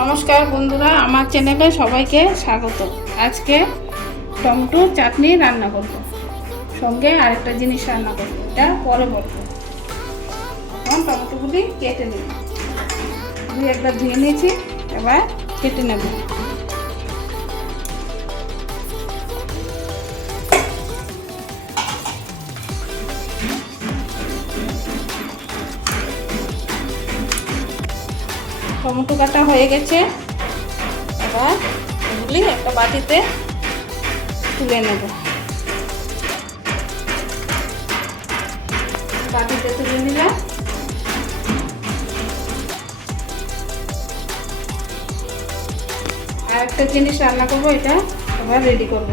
নমস্কার বন্ধুরা, আমার চ্যানেলে সবাইকে স্বাগত। আজকে টমেটো চাটনি রান্না করব, সঙ্গে আরেকটা জিনিস রান্না করব, এটা পরে বলবো। এখন টমেটোগুলি কেটে নেব, একবার ধুয়ে নিয়েছি, এবার কেটে নেব। টমেটো কাটা হয়ে গেছে, এবার এগুলি একটা বাটিতে তুলে নেব। বাটিতে তুলে নিলাম। আর একটা জিনিস রান্না করবো, এটা এবার রেডি করব।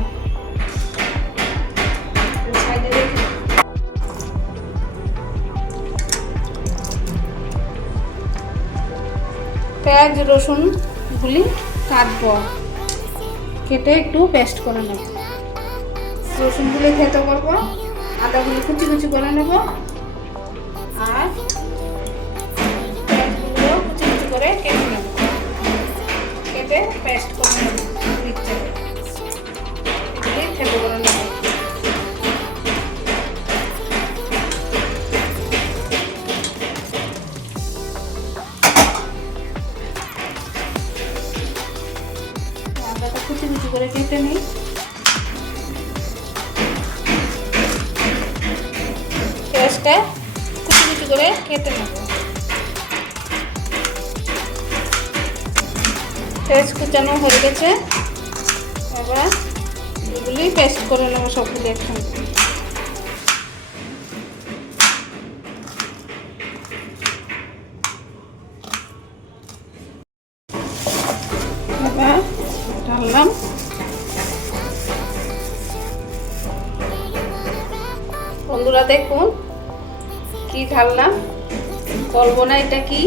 পেঁয়াজ রসুনগুলি কাটবো, কেটে একটু পেস্ট করে নেব। রসুনগুলি থেতো করবো, আদাগুলি কুচি কুচি করে নেব, আর পেঁয়াজগুলো কুচি কুচি করে কেটে নেব, কেটে পেস্ট করে নেব। মিক্সচারে এগুলি থেতো করে নেব। কুচি কুচি করে কেটে নিই। পেঁয়াজটা কুচি কুচি করে কেটে নেব। পেঁয়াজ কুচানো হয়ে গেছে, এবার এগুলি পেস্ট করে নেব সবগুলি একসঙ্গে। এবার ঢাললাম। বন্ধুরা দেখুন কি ঢাললাম, বলবো না এটা কি।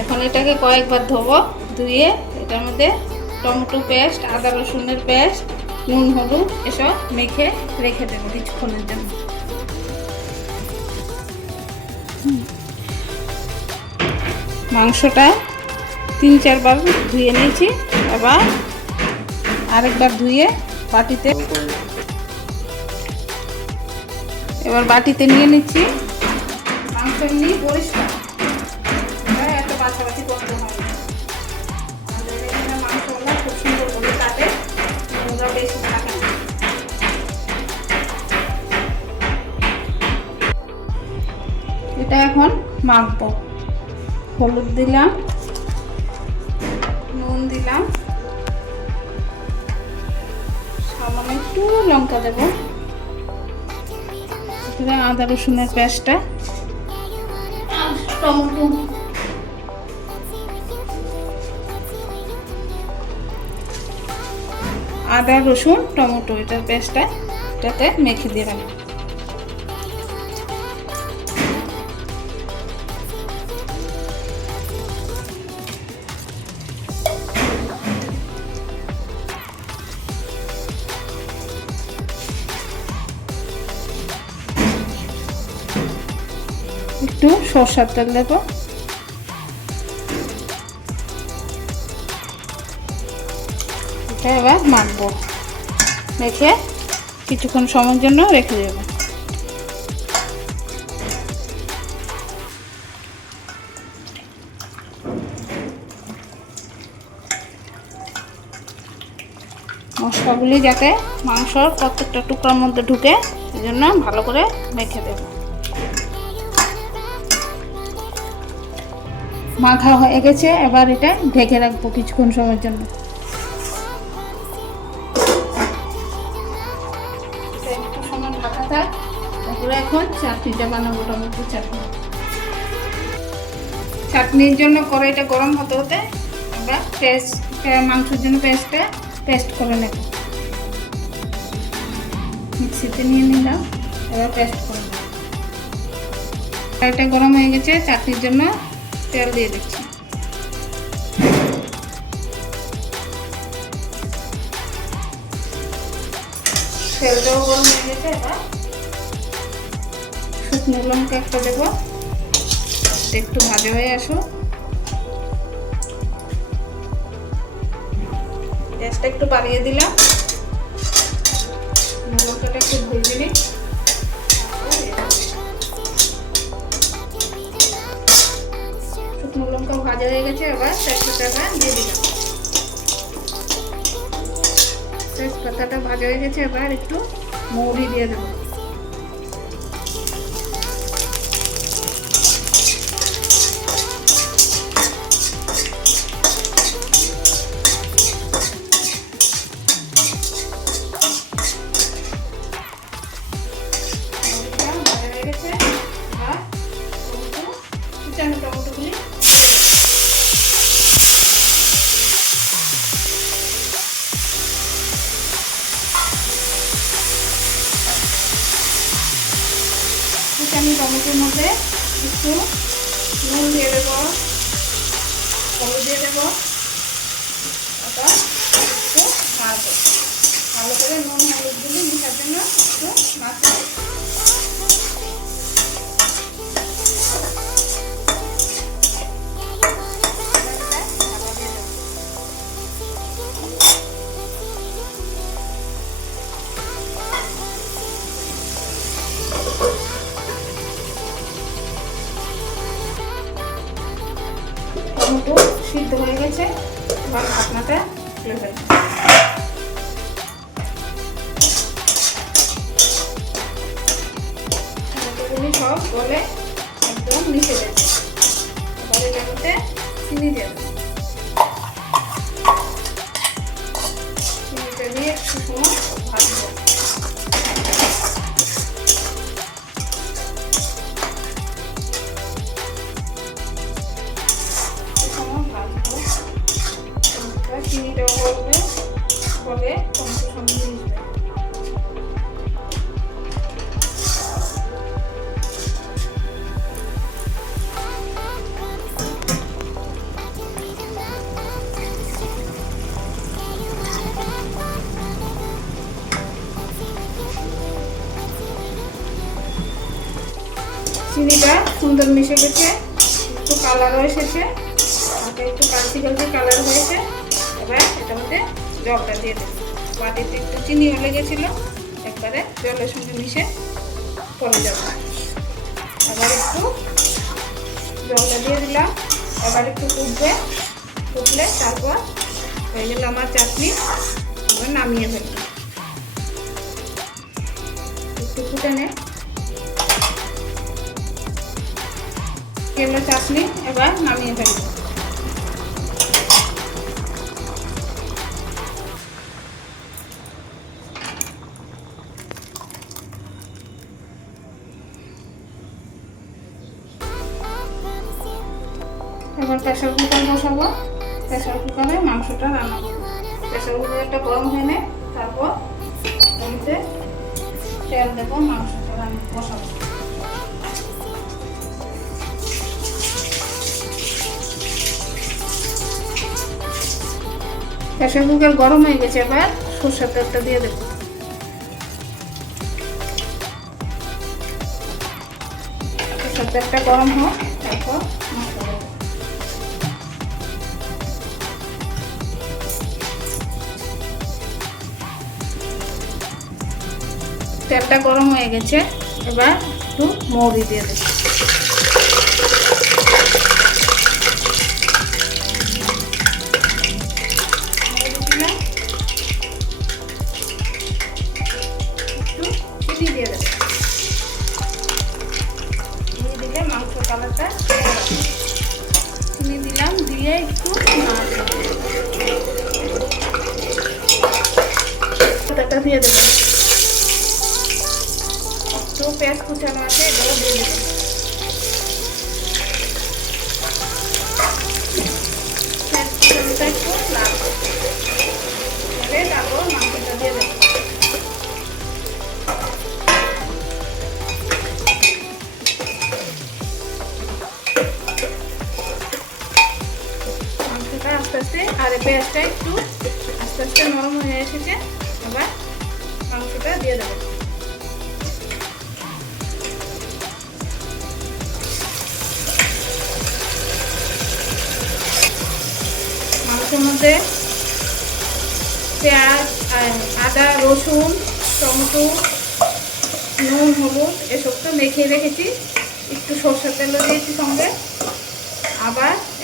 এখন এটাকে কয়েকবার ধোবো, ধুয়ে এটার মধ্যে টমেটো পেস্ট, আদা রসুনের পেস্ট, নুন হলুদ এসব মেখে রেখে দেবো কিছুক্ষণের জন্য। মাংসটা 3-4 বার ধুয়ে নিয়েছি, আবার আরেকবার ধুয়ে বাটিতে, এবার বাটিতে নিয়ে নিচ্ছি। মাংস এমনি পরিষ্কার, এত বাছাবাছি করতে হয় না। আমাদের এখানে মাংসগুলো খুব সুন্দর করে কাটে, নোংরা বেশি থাকে না। এটা এখন মাখবো। হলুদ দিলাম, নুন দিলাম, সামান্য একটু লঙ্কা দেবো, আদা রসুনের পেস্টটা, টমেটো, আদা রসুন টমেটো এটার পেস্টটা এটাতে মেখে দিলাম। একটু সরষের তেল দেবো, এটা এবার মাখবো, মেখে কিছুক্ষণ সময়ের জন্য রেখে দেব। মশলাগুলি যাতে মাংসর প্রত্যেকটা টুকরার মধ্যে ঢুকে, এই জন্য ভালো করে মেখে দেব। মাখা হয়ে গেছে, এবার এটা ঢেকে রাখবো কিছুক্ষণ সময়ের জন্য। একটু সময় ঢাকা থাক, তারপরে এখন চাটনিটা বানাবো, টমেটো চাটনি। চাটনির জন্য কড়াইটা গরম হতে হতে আমরা মাংসের জন্য পেস্ট করে নেব। মিক্সিতে নিয়ে নিলাম, এবার পেস্ট করে নেব। কড়াইটা গরম হয়ে গেছে, চাটনির জন্য তেল দিয়ে দিচ্ছি। তেলটাও গরম হয়ে গেছে, এবার শুকনো লঙ্কা একটা দেবো, একটু ভাজা হয়ে আসো। গ্যাসটা একটু বাড়িয়ে দিলাম, লঙ্কাটা একটু ভেজে নিই। শুকনো লঙ্কা ভাজা হয়ে গেছে, এবার তেজপাতাটা দিয়ে দিলাম। তেজপাতাটা ভাজা হয়ে গেছে, এবার একটু মৌরি দিয়ে দেবো। টমেটোগুলি আমি টমেটোর মধ্যে একটু নুন দিয়ে দেবো, হলুদ দিয়ে দেবো, ওটা একটু নাড়বো। ভালো করে নুন হলুদগুলি মিশার জন্য একটু নাড়তে হবে। টমেটো সিদ্ধ হয়ে গেছে, এবার ঢাকনাটা খুলে ফেলবো। টমেটোগুলি সব গলে একদম মিশে গেছে, এবার এটার মধ্যে চিনি দিয়ে দেবো। চিনিটা দিয়ে একটু সময় ভাজবো। চিনিটা গলবে, গলে টমেটোর সঙ্গে মিশবে। চিনিটা সুন্দর মিশে গেছে, একটু কালারও এসেছে, একটু কালচে কালচে কালার হয়েছে। এবার এটার মধ্যে জলটা দিয়ে দেবো। বাটিতে একটু চিনিও লেগেছিল, একবারে জলের সঙ্গে মিশে পড়ে যাবে। এবার একটু জলটা দিয়ে দিলাম, এবার একটু ফুটবে, ফুটলে তারপর হয়ে গেল আমার চাটনি। এবার নামিয়ে ফেলবো, একটু ফুটে নে কেলো চাটনি। এবার নামিয়ে ফেলবো। এবার প্রেসার কুকার বসাবো, প্রেসার কুকারে মাংসটা রান্না করবো। প্রেসার কুকারটা গরম হয়ে নেয়, তারপর এতে তেল দেবো, মাংসটা রান্না বসাবো। প্রেসার কুকার গরম হয়ে গেছে, এবার সরষের তেলটা দিয়ে দেবো। সরষের তেলটা গরম হোক, তারপর মাংস দেবো। তেলটা গরম হয়ে গেছে, এবার একটু মৌরি দিয়ে দেবো। চিনি দিয়ে দেবো, চিনি দিলে মাংস কালারটা, চিনি দিলাম, দিয়ে একটু নাড়তে দিয়ে দেবো। একটু পেঁয়াজ কুচানো আছে, এগুলো দিয়ে দেবো। পেঁয়াজ কুচানোটা একটু নাড়বো, তারপর মাংসটা দিয়ে দেবো। মাংসটা আস্তে আস্তে, আর পেঁয়াজটা একটু আস্তে আস্তে নরম হয়ে এসেছে, এবার মাংসটা দিয়ে দেবো। মাংসের মধ্যে পেঁয়াজ, আদা, রসুন, টমেটো, নুন, হলুদ এসব তো মেখে রেখেছি। একটু সরষের তেলও দিয়েছি সঙ্গে।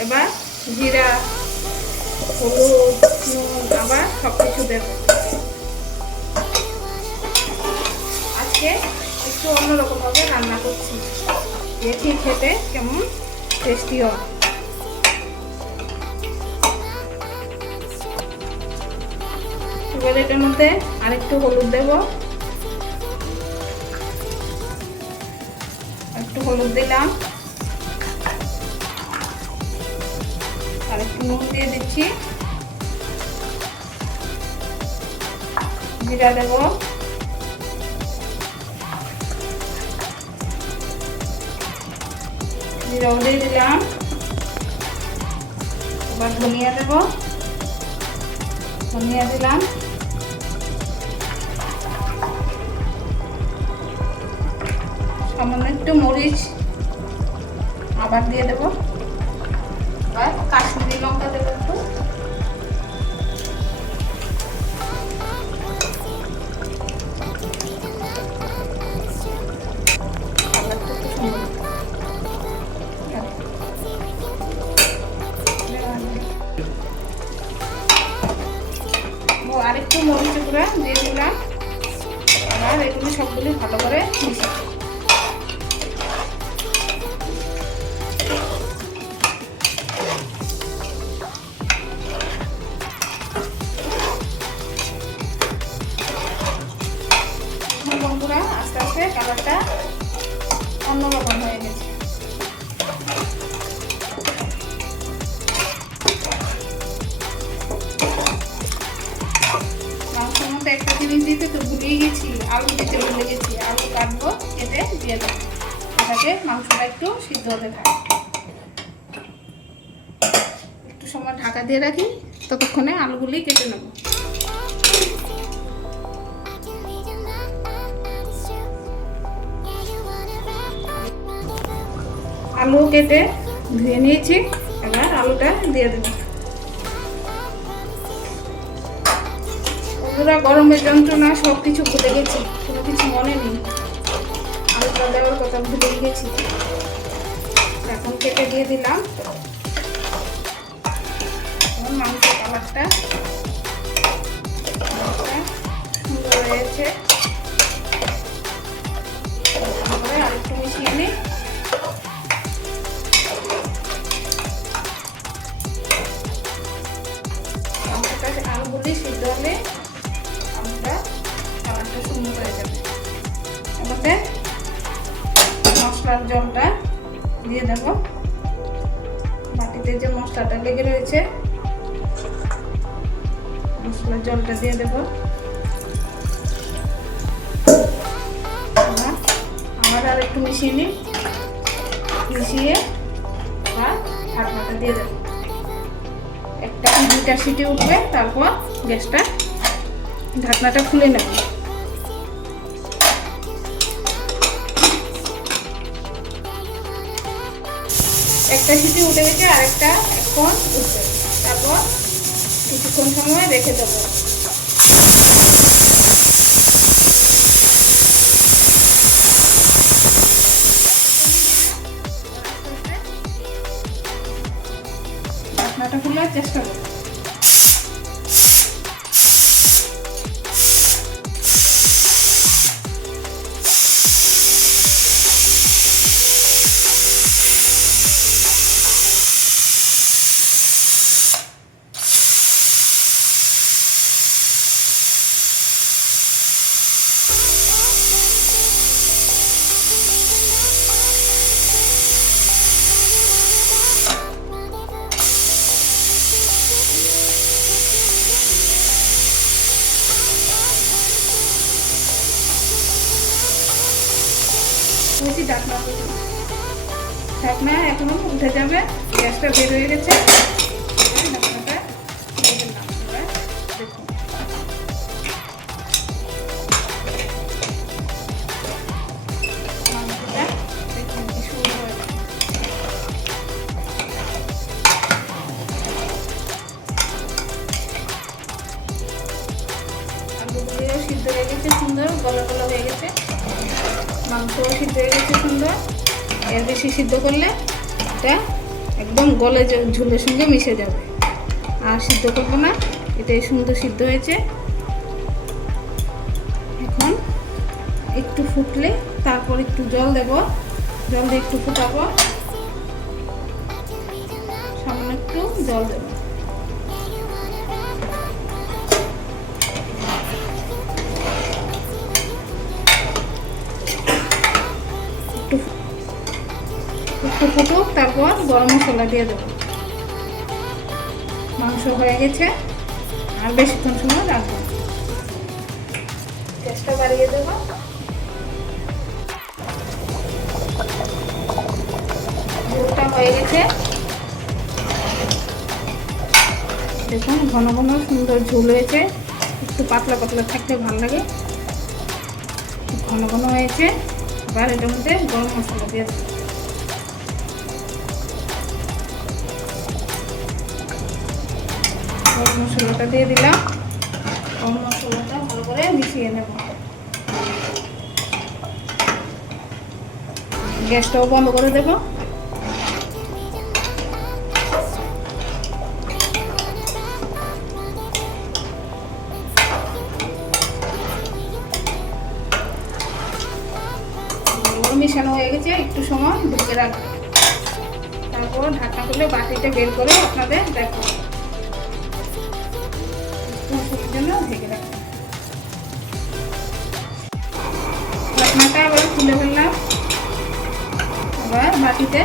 এবার জিরা, হলুদ, নুন আবার সব কিছু দেব। আজকে একটু অন্যরকমভাবে রান্না করছি, দেখি খেতে কেমন টেস্টি হয়। এবার এটার মধ্যে আরেকটু হলুদ দেব, একটু হলুদ দিলাম, আর একটু নুন দিয়ে দিচ্ছি, জিরা দেব, জিরাও দিয়ে দিলাম। এবার ধনিয়া দেব, ধনিয়া দিলাম, সামান্য একটু মরিচ আবার দিয়ে দেব। এবার কাশ্মীরি লঙ্কা দেবো একটু, আরেকটু মরিচ গুঁড়া দিয়ে দিলাম। এবার এগুলি সবগুলি ভালো করে মিশিয়ে বন্ধুরা, আস্তে আস্তে কালারটা অন্যরকম হয়ে গেছে। মাংসের মধ্যে একটা জিনিস দিতে তো ভুলেই গেছি, আলু দিতে ভুলে গেছি। আলু কাটবো, কেটে দিয়ে দেবো, এটাকে মাংসটা একটু সিদ্ধ হতে থাকে। একটু সময় ঢাকা দিয়ে রাখি, ততক্ষণে আলুগুলি কেটে নেব। আলু কেটে ধুয়ে নিয়েছি, এবার আলুটা দিয়ে দেব। বন্ধুরা, গরমের যন্ত্রণা সব কিছু ভুলে গেছি, কোনো কিছু মনে নেই। আলুটা দেওয়ার কথা ভুলে গেছি। এখন কেটে দিয়ে দিলাম। মাংসের কালারটা সুন্দর হয়েছে। আরেকটু মিশিয়ে নিই। আলুগুলি সিদ্ধ হলে আলুটা কালারটা সুন্দর হয়ে যাবে। এবারে মশলার জলটা দিয়ে দেব। বাটিতে যে মশলাটা লেগে রয়েছে, মশলার জলটা দিয়ে দেব। আবার আর একটু মিশিয়ে নিই, মিশিয়ে আর ঢাকনাটা দিয়ে দেব। একটা কি দুইটা সিটি উঠবে, তারপর গ্যাসটা ঢাকনাটা খুলে নেব। একটা সিটি উঠে গেছে, আরেকটা এখন উঠবে। তারপর কিছুক্ষণ সময় রেখে দেবো। ঢাকনাটা খোলার চেষ্টা করব। ঢাকনা এখনো উঠে যাবে, গ্যাসটা বের হয়ে গেছে। ঢাকনাটা দেখুন, গেছে সুন্দর, গলা গলা হয়ে গেছে, মাংসও সিদ্ধ হয়ে গেছে সুন্দর। এর বেশি সিদ্ধ করলে এটা একদম গলে ঝোলের সঙ্গে মিশে যাবে, আর সিদ্ধ করবো না। এটাই সুন্দর সিদ্ধ হয়েছে। এখন একটু ফুটলে তারপর একটু জল দেব, জল দিয়ে একটু ফুটাবো, সামান্য একটু জল দেব। একটু ফুটুক, তারপর গরম মশলা দিয়ে দেবো। মাংস হয়ে গেছে, আর বেশিক্ষণ সময় রাখবো, গ্যাসটা বাড়িয়ে দেবো। ঝোলটা হয়ে গেছে, দেখুন ঘন ঘন সুন্দর ঝোল হয়েছে। একটু পাতলা পাতলা থাকলে ভালো লাগে, ঘন ঘন হয়েছে। এবার এটার মধ্যে গরম মশলা দিয়ে দেবো। গরম মশলাটা দিয়ে দিলাম, গরম মশলাটা ভালো করে মিশিয়ে নেব। গ্যাসটাও বন্ধ করে দেব। মিশানো হয়ে গেছে, একটু সময় ঢেকে রাখবো, তারপর ঢাকা খুলে বাটিতে বের করে আপনাদের দেখো। জন্য ঢেকে রাখবো। ঢাকনাটা আবার খুলে ফেললাম, আবার বাটিতে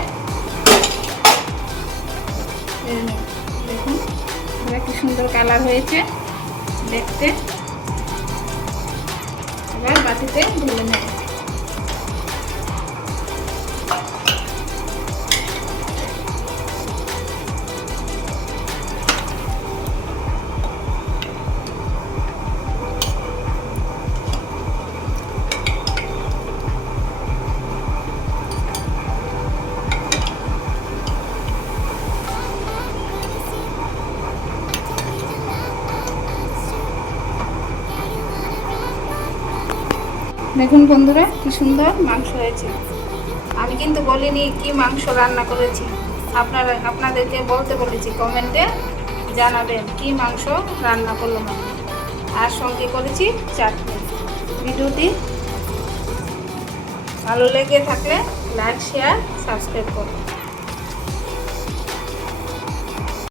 দেখুন কি সুন্দর কালার হয়েছে দেখতে। এবার বাটিতে ঢেলে নেব। দেখুন বন্ধুরা কি সুন্দর মাংস হয়েছে। আমি কিন্তু বলিনি কি মাংস রান্না করেছি, আপনাদেরকে বলতে বলেছি। কমেন্টে জানাবেন কি মাংস রান্না করলাম আমি, আর সঙ্গে করেছি চাটনি। ভিডিওটি ভালো লেগে থাকলে লাইক, শেয়ার, সাবস্ক্রাইব করুন।